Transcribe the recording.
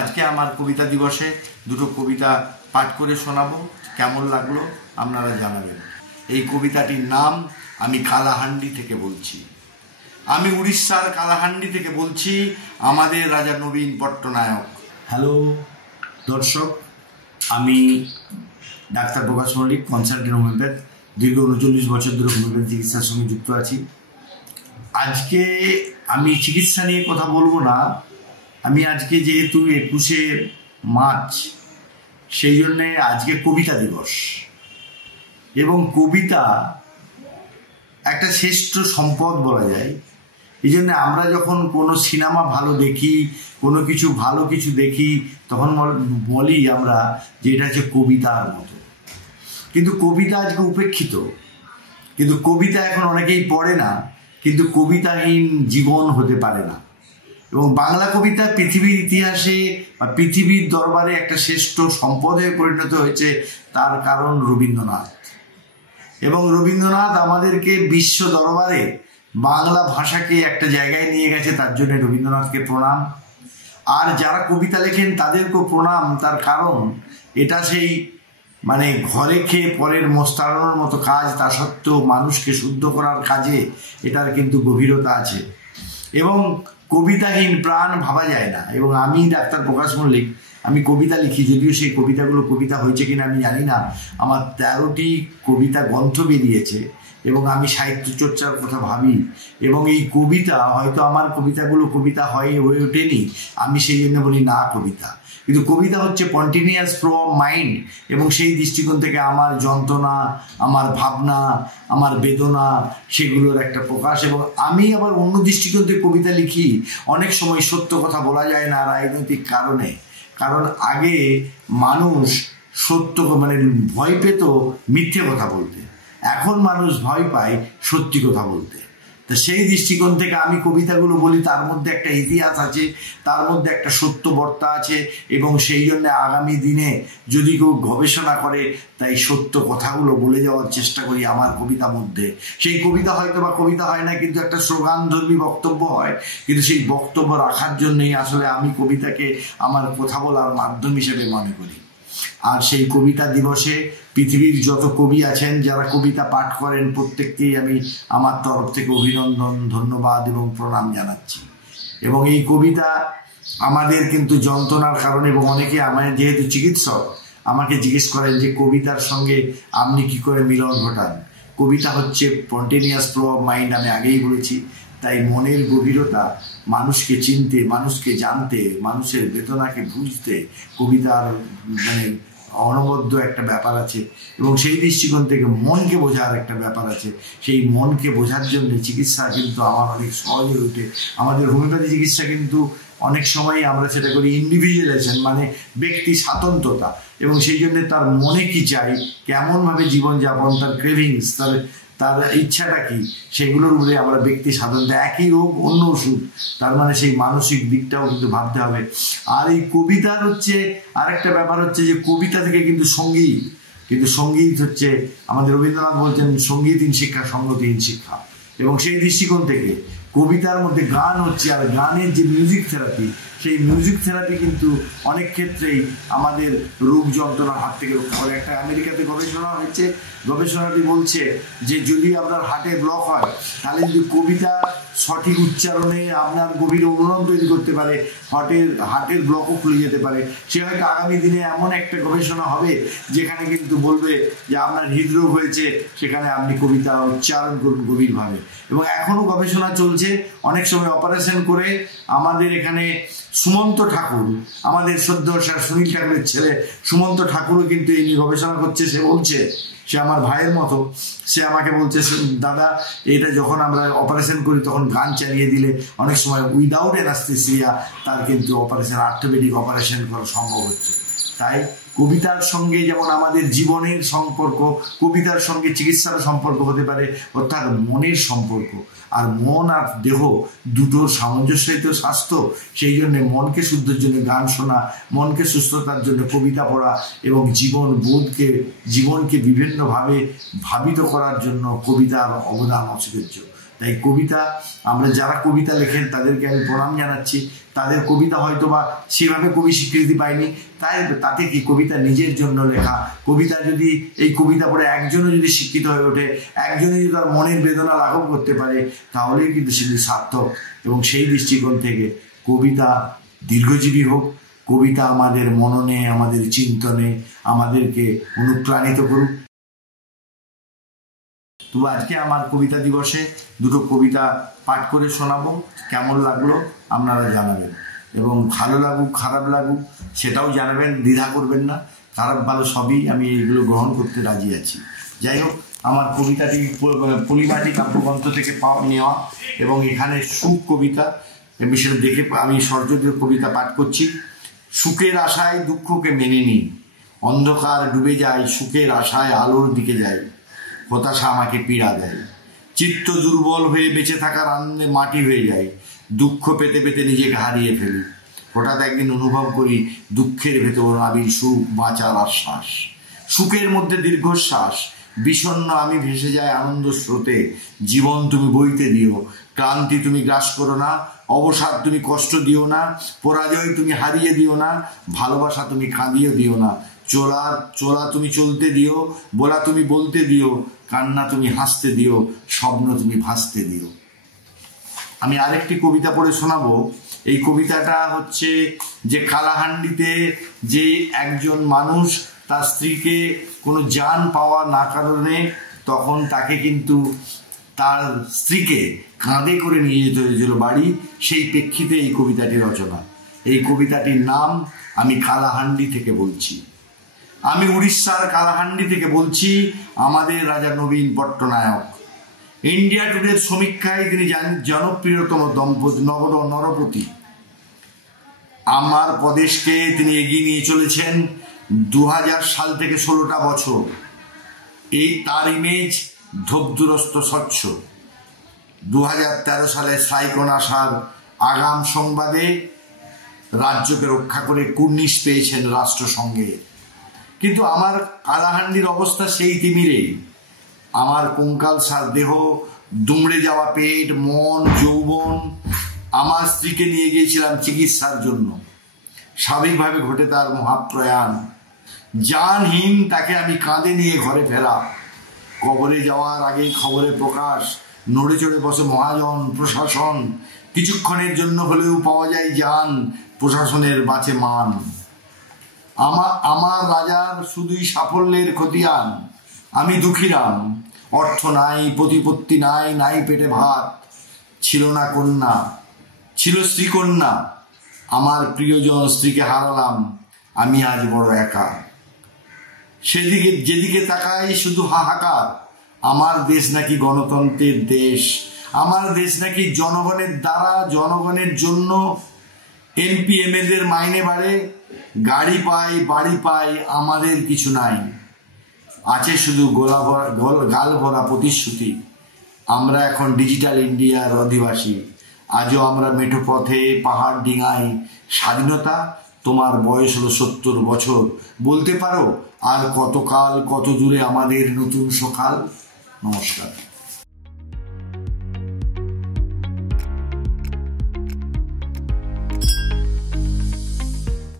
আজকে আমার কবিতা দিবসে দুটো কবিতা পাঠ করে শোনাবো। কেমন লাগলো আপনারা জানাবেন। এই কবিতাটির নাম আমি কালাহান্ডি থেকে বলছি। আমি উড়িষ্যার কালাহান্ডি থেকে বলছি, আমাদের রাজা নবীন পট্টনায়ক। হ্যালো দর্শক, আমি ডাক্তার প্রকাশ মল্লিক, কনসালটেন্ট হোমিওপ্যাথ। দীর্ঘ 39 বছর ধরে হোমিওপ্যাথি চিকিৎসার সঙ্গে যুক্ত আছি। আজকে আমি চিকিৎসা নিয়ে কথা বলবো না। আমি আজকে যেহেতু 21শে মার্চ, সেই জন্যে আজকে কবিতা দিবস, এবং কবিতা একটা শ্রেষ্ঠ সম্পদ বলা যায়। এই জন্য আমরা যখন কোনো সিনেমা ভালো দেখি, কোনো কিছু ভালো কিছু দেখি, তখন বলি আমরা যে এটা হচ্ছে কবিতার মতো। কিন্তু কবিতা আজকে উপেক্ষিত, কিন্তু কবিতা এখন অনেকেই পড়ে না। কিন্তু কবিতাহীন জীবন হতে পারে না। এবং বাংলা কবিতা পৃথিবীর ইতিহাসে বা পৃথিবীর দরবারে একটা শ্রেষ্ঠ সম্পদে পরিণত হয়েছে, তার কারণ রবীন্দ্রনাথ। এবং রবীন্দ্রনাথ আমাদেরকে বিশ্ব দরবারে বাংলা ভাষাকে একটা জায়গায় নিয়ে গেছে, তার জন্য রবীন্দ্রনাথকে প্রণাম। আর যারা কবিতা লেখেন তাদেরকেও প্রণাম। তার কারণ এটা সেই ঘরে খেয়ে পরের মোস্তানোর মতো কাজ, তা সত্ত্বেও মানুষকে শুদ্ধ করার কাজে এটার কিন্তু গভীরতা আছে। এবং কবিতাহীন প্রাণ ভাবা যায় না। এবং আমি ডাক্তার প্রকাশ মল্লিক, আমি কবিতা লিখি, যদিও সেই কবিতাগুলো কবিতা হয়েছে কিনা আমি জানি না। আমার 13টি কবিতা গ্রন্থ বেরিয়েছে, এবং আমি সাহিত্য চর্চার কথা ভাবি। এবং এই কবিতা, হয়তো আমার কবিতাগুলো কবিতা হয়ে ওঠেনি, আমি সেই জন্য বলি না কবিতা। কিন্তু কবিতা হচ্ছে কন্টিনিউয়াস ফ্লো অফ মাইন্ড, এবং সেই দৃষ্টিকোণ থেকে আমার যন্ত্রণা, আমার ভাবনা, আমার বেদনা, সেগুলোর একটা প্রকাশ। এবং আমি আবার অন্য দৃষ্টিকোণ থেকে কবিতা লিখি। অনেক সময় সত্য কথা বলা যায় না রাজনৈতিক কারণে। কারণ আগে মানুষ সত্য ভয় পেত মিথ্যে কথা বলতে, এখন মানুষ ভয় পায় সত্যি কথা বলতে। তা সেই দৃষ্টিকোণ থেকে আমি কবিতাগুলো বলি, তার মধ্যে একটা ইতিহাস আছে, তার মধ্যে একটা সত্য বার্তা আছে। এবং সেই জন্য আগামী দিনে যদি কেউ গবেষণা করে, তাই সত্য কথাগুলো বলে যাওয়ার চেষ্টা করি আমার কবিতার মধ্যে। সেই কবিতা হয়তো বা কবিতা হয় না, কিন্তু একটা স্লোগানধর্মী বক্তব্য হয়। কিন্তু সেই বক্তব্য রাখার জন্যই আসলে আমি কবিতাকে আমার কথা বলার মাধ্যম হিসেবে মনে করি। আর সেই কবিতা দিবসে পৃথিবীর যত কবি আছেন, যারা কবিতা পাঠ করেন, প্রত্যেককেই আমি আমার তরফ থেকে অভিনন্দন, ধন্যবাদ এবং প্রণাম জানাচ্ছি। এবং এই কবিতা আমাদের কিন্তু যন্ত্রণার কারণে, এবং অনেকে আমার যেহেতু চিকিৎসক, আমাকে জিজ্ঞেস করেন যে কবিতার সঙ্গে আপনি কি করে মিলন ঘটান। কবিতা হচ্ছে স্পন্টেনিয়াস ফ্লো অফ মাইন্ড, আমি আগেই বলেছি। তাই মনের গভীরতা, মানুষকে চিনতে, মানুষকে জানতে, মানুষের বেদনাকে বুঝতে কবিতার অনবদ্য একটা ব্যাপার আছে। এবং সেই দৃষ্টিকোণ থেকে মনকে বোঝার একটা ব্যাপার আছে। সেই মনকে বোঝার জন্য চিকিৎসা কিন্তু আমার অনেক সহজ হয়ে ওঠে। আমাদের হোমিওপ্যাথি চিকিৎসা কিন্তু অনেক সময় আমরা সেটা করি ইন্ডিভিজুয়ালাইজেশন, ব্যক্তি স্বাতন্ত্রতা। এবং সেই জন্য তার মনে কি চাই, কেমনভাবে জীবনযাপন, তার ক্রেভিংস, তার ইচ্ছাটা কি, সেগুলোর উপরে আমরা ব্যক্তি সাধারণত একই রোগ অন্য ওষুধ, তার সেই মানসিক দিকটাও কিন্তু ভাবতে হবে। আর এই কবিতার হচ্ছে আরেকটা ব্যাপার হচ্ছে যে কবিতা থেকে কিন্তু সঙ্গীত, কিন্তু সঙ্গীত হচ্ছে আমাদের রবীন্দ্রনাথ বলছেন সঙ্গীতহীন শিক্ষা সঙ্গতিহীন শিক্ষা। এবং সেই দৃষ্টিকোণ থেকে কবিতার মধ্যে গান হচ্ছে, আর গানের যে মিউজিক থেরাপি, সেই মিউজিক থেরাপি কিন্তু অনেক ক্ষেত্রেই আমাদের রোগ যন্ত্রণার হাত থেকে রক্ষা করে। একটা আমেরিকাতে গবেষণা হয়েছে, গবেষণাটি বলছে যে যদি আপনার হার্টে ব্লক হয়, তাহলে যদি কবিতা সঠিক উচ্চারণে আপনার গভীর অনুরণ তৈরি করতে পারে, হার্টের ব্লকও খুলে যেতে পারে। সে হয়তো আগামী দিনে এমন একটা গবেষণা হবে যেখানে কিন্তু বলবে যে আপনার হৃদরোগ হয়েছে, সেখানে আপনি কবিতা উচ্চারণ করুন গভীরভাবে। এবং এখনও গবেষণা চলছে। অনেক সময় অপারেশন করে আমাদের এখানে সুমন্ত ঠাকুর, আমাদের শ্রদ্ধেয় স্যার সুনীল ঠাকুরের ছেলে সুমন্ত ঠাকুরও কিন্তু এই নিয়ে গবেষণা করছে। সে বলছে, সে আমার ভাইয়ের মতো, সে আমাকে বলছে, দাদা এটা যখন আমরা অপারেশন করি তখন গান চালিয়ে দিলে অনেক সময় উইদাউট অ্যানাস্থেসিয়া তার কিন্তু অপারেশন, অর্থোপেডিক অপারেশন করা সম্ভব হচ্ছে। তাই কবিতার সঙ্গে যেমন আমাদের জীবনের সম্পর্ক, কবিতার সঙ্গে চিকিৎসার সম্পর্ক হতে পারে, অর্থাৎ মনের সম্পর্ক। আর মন আর দেহ দুটোর সামঞ্জস্যই তো স্বাস্থ্য। সেই জন্য মনকে শুদ্ধের জন্য গান শোনা, মনকে সুস্থতার জন্য কবিতা পড়া, এবং জীবনকে বিভিন্নভাবে ভাবিত করার জন্য কবিতার অবদান অস্বীকার্য। তাই কবিতা, আমরা যারা কবিতা লেখেন তাদেরকে আমি প্রণাম জানাচ্ছি। তাদের কবিতা হয়তো বা সেভাবে কবি স্বীকৃতি পায়নি, তাই তাতে কি কবিতা নিজের জন্য লেখা। কবিতা যদি, এই কবিতা পড়ে একজনও যদি শিক্ষিত হয়ে ওঠে, একজনই যদি তার মনের বেদনা লাঘব করতে পারে, তাহলেই কিন্তু সেটি সার্থক। এবং সেই দৃষ্টিকোণ থেকে কবিতা দীর্ঘজীবী হোক, কবিতা আমাদের মননে, আমাদের চিন্তনে আমাদেরকে অনুপ্রাণিত করুক। তো আজকে আমার কবিতা দিবসে দুটো কবিতা পাঠ করে শোনাবো, কেমন লাগলো আপনারা জানাবেন। এবং ভালো লাগুক খারাপ লাগুক সেটাও জানাবেন, দ্বিধা করবেন না। খারাপ ভালো সবই আমি এগুলো গ্রহণ করতে রাজি আছি। যাই হোক, আমার কবিতাটি পলিমাটি কাব্যগ্রন্থ থেকে নেওয়া, এবং এখানে সুখ কবিতা বিষয়ে দেখে আমি সর্জদের কবিতা পাঠ করছি। সুখের আশায় দুঃখকে মেনে নিই, অন্ধকার ডুবে যায়, সুখের আশায় আলোর দিকে যাই, হতাশা আমাকে পীড়া দেয়, চিত্ত দুর্বল হয়ে বেঁচে থাকার আনন্দে মাটি হয়ে যায়, দুঃখ পেতে পেতে নিজেকে হারিয়ে ফেলি, হঠাৎ একদিন অনুভব করি দুঃখের ভেতর আবির সুখ, বাঁচার আশ্বাস, সুখের মধ্যে দীর্ঘশ্বাস, বিষণ্ণ আমি ভেসে যায় আনন্দ স্রোতে, জীবন তুমি বইতে দিও, ক্লান্তি তুমি গ্রাস করো না, অবসাদ তুমি কষ্ট দিও না, পরাজয় তুমি হারিয়ে দিও না, ভালোবাসা তুমি কাঁদিয়ে দিও না, চলা তুমি চলতে দিও, বলা তুমি বলতে দিও, কান্না তুমি হাসতে দিও, স্বপ্ন তুমি ভাসতে দিও। আমি আরেকটি কবিতা পড়ে শোনাবো। এই কবিতাটা হচ্ছে যে কালাহান্ডিতে যে একজন মানুষ তার স্ত্রীকে কোনো জান পাওয়া না কারণে তখন তাকে কিন্তু তার স্ত্রীকে কাঁধে করে নিয়ে যেতে হয়েছিল বাড়ি, সেই প্রেক্ষিতে এই কবিতাটি রচনা। এই কবিতাটির নাম আমি কালাহান্ডি থেকে বলছি। আমি উড়িষ্যার কালাহান্ডি থেকে বলছি, আমাদের রাজা নবীন পট্টনায়ক। ইন্ডিয়া টুডের সমীক্ষায় তিনি জনপ্রিয়তম নরপতি। আমার প্রদেশকে তিনি এগিয়ে নিয়ে চলেছেন 2000 সাল থেকে 16টা বছর। এই তার ইমেজ ধূপদুরস্ত স্বচ্ছ। 2013 সালে সাইক্লোন আসার আগাম সংবাদে রাজ্যকে রক্ষা করে কুর্নিশ পেয়েছেন রাষ্ট্রসংঘে। কিন্তু আমার কালাহান্ডির অবস্থা সেই তিমিরেই। আমার কঙ্কালসার দেহ, দুমড়ে যাওয়া পেট, মন, যৌবন। আমার স্ত্রীকে নিয়ে গিয়েছিলাম চিকিৎসার জন্য। স্বাভাবিকভাবে ঘটে তার মহাপ্রয়াণ। জানহীন তাকে আমি কাঁধে নিয়ে ঘরে ফেরা। কবরে যাওয়ার আগেই খবরে প্রকাশ, নড়ে চড়ে বসে মহাজন প্রশাসন। কিছুক্ষণের জন্য হলেও পাওয়া যায় জান, প্রশাসনের বাঁচে মান। আমার রাজার শুধুই সাফল্যের খতিয়ান। আমি দুঃখীরাম, অর্থ নাই, প্রতিপত্তি নাই, নাই পেটে ভাত। ছিল না কন্যা, ছিল স্ত্রীকন্যা। আমার প্রিয়জন স্ত্রীকে হারালাম, আমি আজ বড় একা। যেদিকে তাকাই শুধু হাহাকার। আমার দেশ নাকি গণতন্ত্রের দেশ, আমার দেশ নাকি জনগণের দ্বারা, জনগণের জন্য। এমপি এমএলএর মাইনে বাড়ে, গাড়ি পাই, বাড়ি পাই, আমাদের কিছু নাই। আছে শুধু গাল ভরা প্রতিশ্রুতি। আমরা এখন ডিজিটাল ইন্ডিয়ার অধিবাসী। আজও আমরা মেঠো পথে, পাহাড় ডিঙাই। স্বাধীনতা, তোমার বয়স হলো 70 বছর। বলতে পারো আর কতকাল, কত দূরে আমাদের নতুন সকাল। নমস্কার।